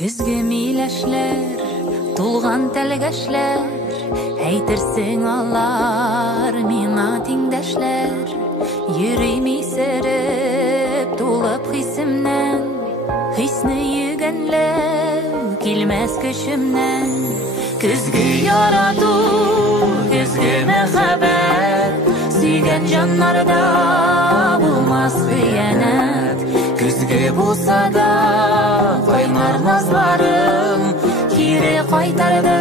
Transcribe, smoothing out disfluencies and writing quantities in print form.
Күзгі мейләшләр, тулған тәлгәшләр, әйтерсең алар миңа тиңдәшләр. Йөрим исереп, тулып хисемнән, хисне йөгәнләү килмәс көчемнән. Күзгі ярату, күзгі мәхәббәт, сөйгән җаннарда булмас хыянәт. Күзгі булса да кайнар назларым, кире кайтарды